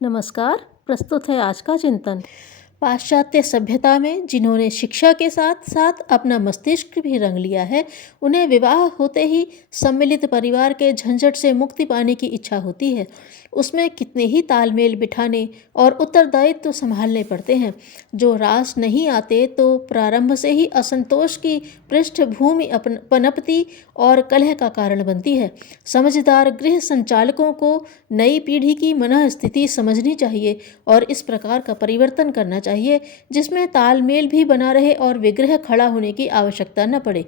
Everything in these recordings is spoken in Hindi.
नमस्कार। प्रस्तुत है आज का चिंतन। पाश्चात्य सभ्यता में जिन्होंने शिक्षा के साथ साथ अपना मस्तिष्क भी रंग लिया है, उन्हें विवाह होते ही सम्मिलित परिवार के झंझट से मुक्ति पाने की इच्छा होती है। उसमें कितने ही तालमेल बिठाने और उत्तरदायित्व तो संभालने पड़ते हैं, जो रास नहीं आते तो प्रारंभ से ही असंतोष की पृष्ठभूमि पनपती और कलह का कारण बनती है। समझदार गृह संचालकों को नई पीढ़ी की मनः स्थिति समझनी चाहिए और इस प्रकार का परिवर्तन करना चाहिए जिसमें तालमेल भी बना रहे और विग्रह खड़ा होने की आवश्यकता न पड़े।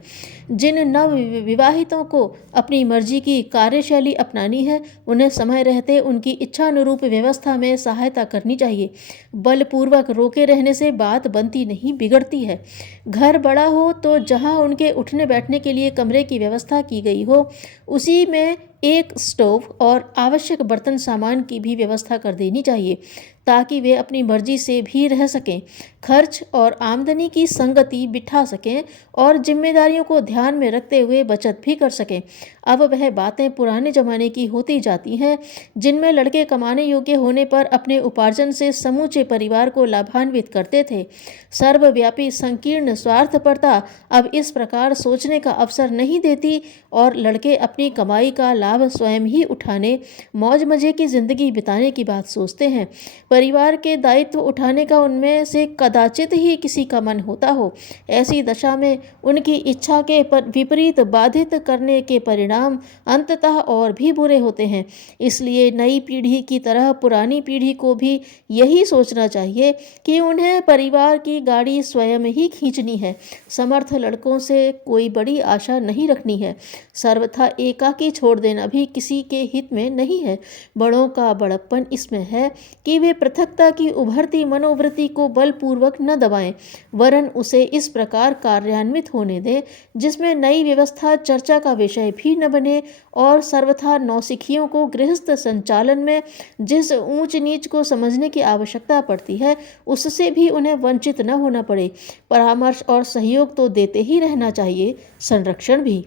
जिन नव विवाहितों को अपनी मर्जी की कार्यशैली अपनानी है, उन्हें समय रहते उनकी इच्छानुरूप व्यवस्था में सहायता करनी चाहिए। बलपूर्वक रोके रहने से बात बनती नहीं, बिगड़ती है। घर बड़ा हो तो जहाँ उनके उठने बैठने के लिए कमरे की व्यवस्था की गई हो, उसी में एक स्टोव और आवश्यक बर्तन सामान की भी व्यवस्था कर देनी चाहिए, ताकि वे अपनी मर्जी से भी रह सकें, खर्च और आमदनी की संगति बिठा सकें और जिम्मेदारियों को ध्यान में रखते हुए बचत भी कर सकें। अब वह बातें पुराने जमाने की होती जाती हैं, जिनमें लड़के कमाने योग्य होने पर अपने उपार्जन से समूचे परिवार को लाभान्वित करते थे। सर्वव्यापी संकीर्ण स्वार्थपरता अब इस प्रकार सोचने का अवसर नहीं देती और लड़के अपनी कमाई का लाभ स्वयं ही उठाने, मौज मजे की जिंदगी बिताने की बात सोचते हैं। परिवार के दायित्व उठाने का उनमें से कदाचित ही किसी का मन होता हो। ऐसी दशा में उनकी इच्छा के विपरीत बाधित करने के परिणाम अंततः और भी बुरे होते हैं। इसलिए नई पीढ़ी की तरह पुरानी पीढ़ी को भी यही सोचना चाहिए कि उन्हें परिवार की गाड़ी स्वयं ही खींचनी है। समर्थ लड़कों से कोई बड़ी आशा नहीं रखनी है। सर्वथा एकाकी छोड़ देना भी किसी के हित में नहीं है। बड़ों का बड़प्पन इसमें है कि वे पृथकता की उभरती मनोवृत्ति को बलपूर्वक न दबाएं, वरन उसे इस प्रकार कार्यान्वित होने दें जिसमें नई व्यवस्था चर्चा का विषय भी न बने और सर्वथा नौसिखियों को गृहस्थ संचालन में जिस ऊंच नीच को समझने की आवश्यकता पड़ती है, उससे भी उन्हें वंचित न होना पड़े। परामर्श और सहयोग तो देते ही रहना चाहिए, संरक्षण भी।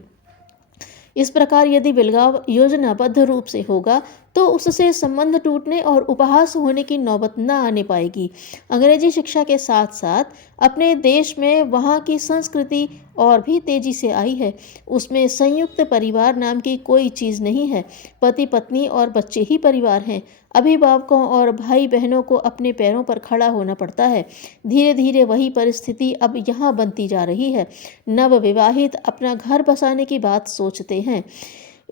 इस प्रकार यदि बिलगाव योजनाबद्ध रूप से होगा तो उससे संबंध टूटने और उपहास होने की नौबत न आने पाएगी। अंग्रेजी शिक्षा के साथ साथ अपने देश में वहाँ की संस्कृति और भी तेजी से आई है। उसमें संयुक्त परिवार नाम की कोई चीज़ नहीं है। पति पत्नी और बच्चे ही परिवार हैं। अभिभावकों और भाई बहनों को अपने पैरों पर खड़ा होना पड़ता है। धीरे धीरे वही परिस्थिति अब यहाँ बनती जा रही है। नव विवाहित अपना घर बसाने की बात सोचते हैं।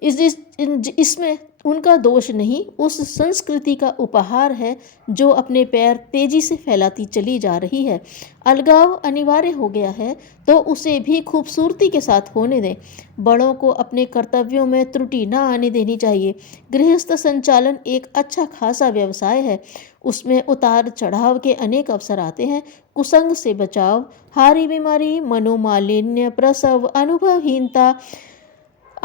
इसमें उनका दोष नहीं, उस संस्कृति का उपहार है जो अपने पैर तेजी से फैलाती चली जा रही है। अलगाव अनिवार्य हो गया है तो उसे भी खूबसूरती के साथ होने दें। बड़ों को अपने कर्तव्यों में त्रुटि न आने देनी चाहिए। गृहस्थ संचालन एक अच्छा खासा व्यवसाय है। उसमें उतार चढ़ाव के अनेक अवसर आते हैं। कुसंग से बचाव, हारी बीमारी, मनोमालिन्य, प्रसव, अनुभवहीनता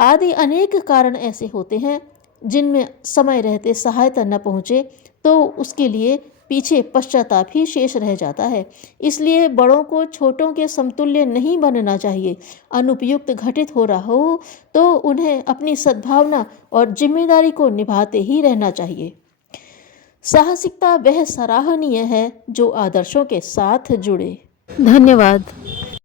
आदि अनेक कारण ऐसे होते हैं जिनमें समय रहते सहायता न पहुँचे तो उसके लिए पीछे पश्चाताप ही शेष रह जाता है। इसलिए बड़ों को छोटों के समतुल्य नहीं बनना चाहिए। अनुपयुक्त घटित हो रहा हो तो उन्हें अपनी सद्भावना और जिम्मेदारी को निभाते ही रहना चाहिए। साहसिकता वह सराहनीय है जो आदर्शों के साथ जुड़े। धन्यवाद।